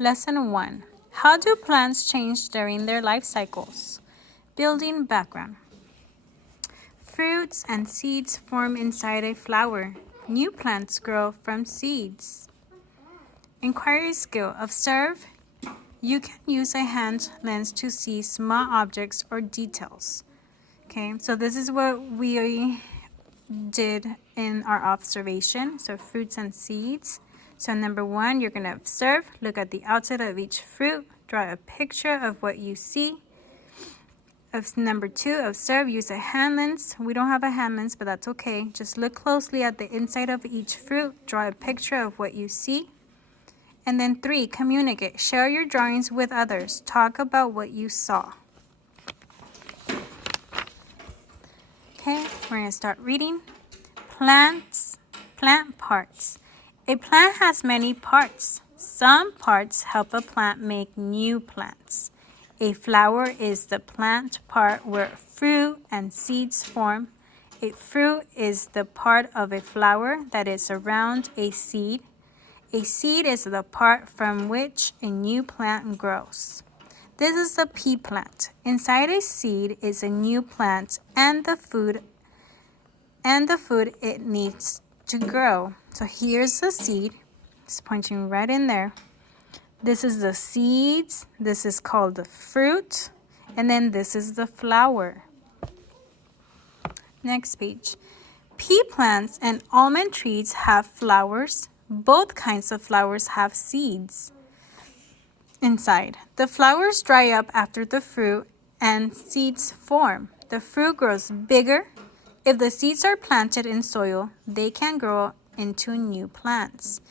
Lesson 1. How do plants change during their life cycles? Building background. Fruits and seeds form inside a flower. New plants grow from seeds. Inquiry skill. Observe. You can use a hand lens to see small objects or details. Okay, so this is what we did in our observation. So fruits and seeds. So number 1, you're going to observe, look at the outside of each fruit, draw a picture of what you see. Number 2, observe, use a hand lens. We don't have a hand lens, but that's okay. Just look closely at the inside of each fruit, draw a picture of what you see. And then 3, communicate. Share your drawings with others. Talk about what you saw. Okay, we're going to start reading. Plant parts. A plant has many parts. Some parts help a plant make new plants. A flower is the plant part where fruit and seeds form. A fruit is the part of a flower that is around a seed. A seed is the part from which a new plant grows. This is a pea plant. Inside a seed is a new plant and the food it needs to grow. So here's the seed. It's pointing right in there. This is the seeds. This is called the fruit. And then this is the flower. Next page. Pea plants and almond trees have flowers. Both kinds of flowers have seeds inside. The flowers dry up after the fruit and seeds form. The fruit grows bigger. If the seeds are planted in soil, they can grow into new plants.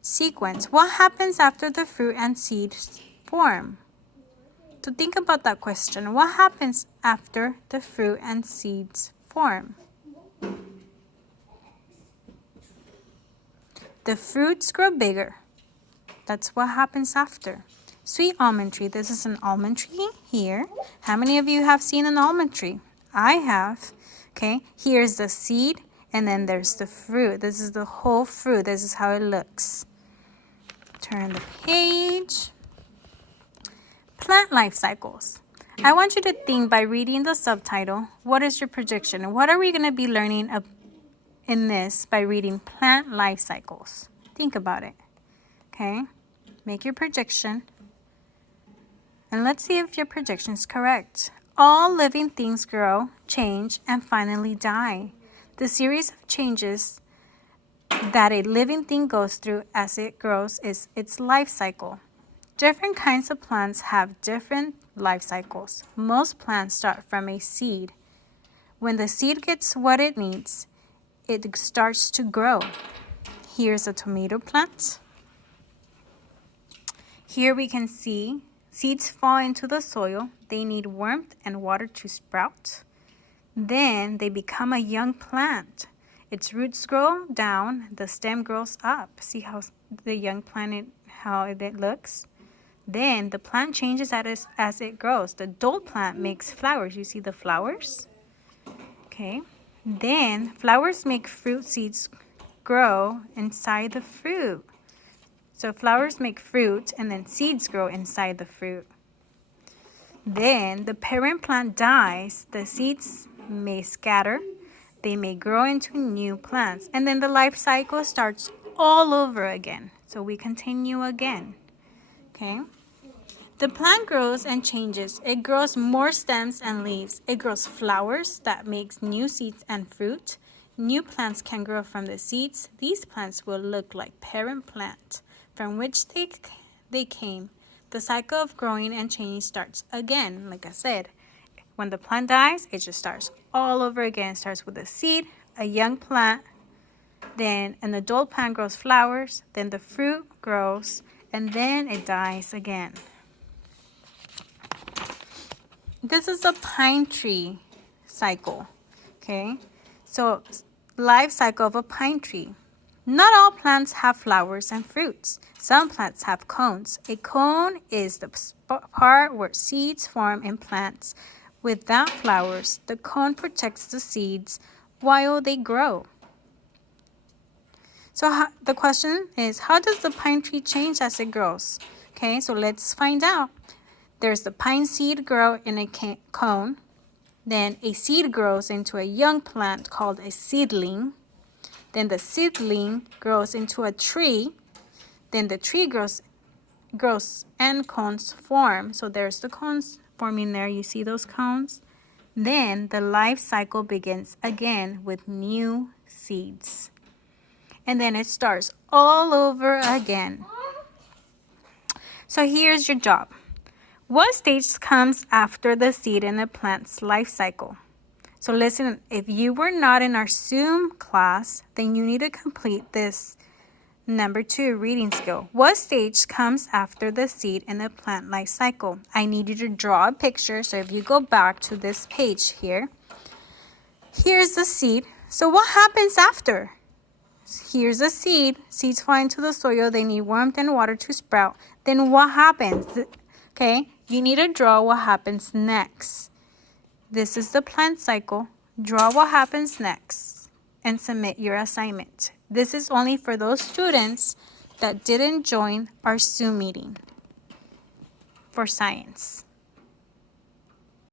Sequence. What happens after the fruit and seeds form? So think about that question. What happens after the fruit and seeds form? The fruits grow bigger. That's what happens after. Sweet almond tree. This is an almond tree here. How many of you have seen an almond tree? I have. Okay, here's the seed, and then there's the fruit. This is the whole fruit. This is how it looks. Turn the page. Plant life cycles. I want you to think by reading the subtitle, what is your prediction? What are we going to be learning in this by reading plant life cycles? Think about it. Okay, make your prediction. And let's see if your prediction is correct. All living things grow, change, and finally die. The series of changes that a living thing goes through as it grows is its life cycle. Different kinds of plants have different life cycles. Most plants start from a seed. When the seed gets what it needs, it starts to grow. Here's a tomato plant. Here we can see seeds fall into the soil. They need warmth and water to sprout. Then they become a young plant. Its roots grow down, the stem grows up. See how the young plant, how it looks? Then the plant changes as it grows. The adult plant makes flowers. You see the flowers? Okay. Then flowers make fruit seeds grow inside the fruit. So flowers make fruit and then seeds grow inside the fruit. Then the parent plant dies. The seeds may scatter. They may grow into new plants. And then the life cycle starts all over again. So we continue again. Okay. The plant grows and changes. It grows more stems and leaves. It grows flowers that makes new seeds and fruit. New plants can grow from the seeds. These plants will look like parent plant from which they came. The cycle of growing and changing starts again. Like I said, when the plant dies, it just starts all over again. It starts with a seed, a young plant, then an adult plant grows flowers, then the fruit grows, and then it dies again. This is a pine tree cycle, okay? So, life cycle of a pine tree. Not all plants have flowers and fruits. Some plants have cones. A cone is the part where seeds form in plants without flowers. The cone protects the seeds while they grow. So the question is, how does the pine tree change as it grows? Okay, so let's find out. There's the pine seed grow in a cone. Then a seed grows into a young plant called a seedling. Then the seedling grows into a tree. Then the tree grows and cones form. So there's the cones forming there. You see those cones? Then the life cycle begins again with new seeds. And then it starts all over again. So here's your job. What stage comes after the seed in the plant's life cycle? So listen, if you were not in our Zoom class, then you need to complete this number 2 reading skill. What stage comes after the seed in the plant life cycle? I need you to draw a picture. So if you go back to this page here, here's the seed. So what happens after? Here's the seed. Seeds fall into the soil. They need warmth and water to sprout. Then what happens? Okay, you need to draw what happens next. This is the plant cycle. Draw what happens next and submit your assignment. This is only for those students that didn't join our Zoom meeting for science.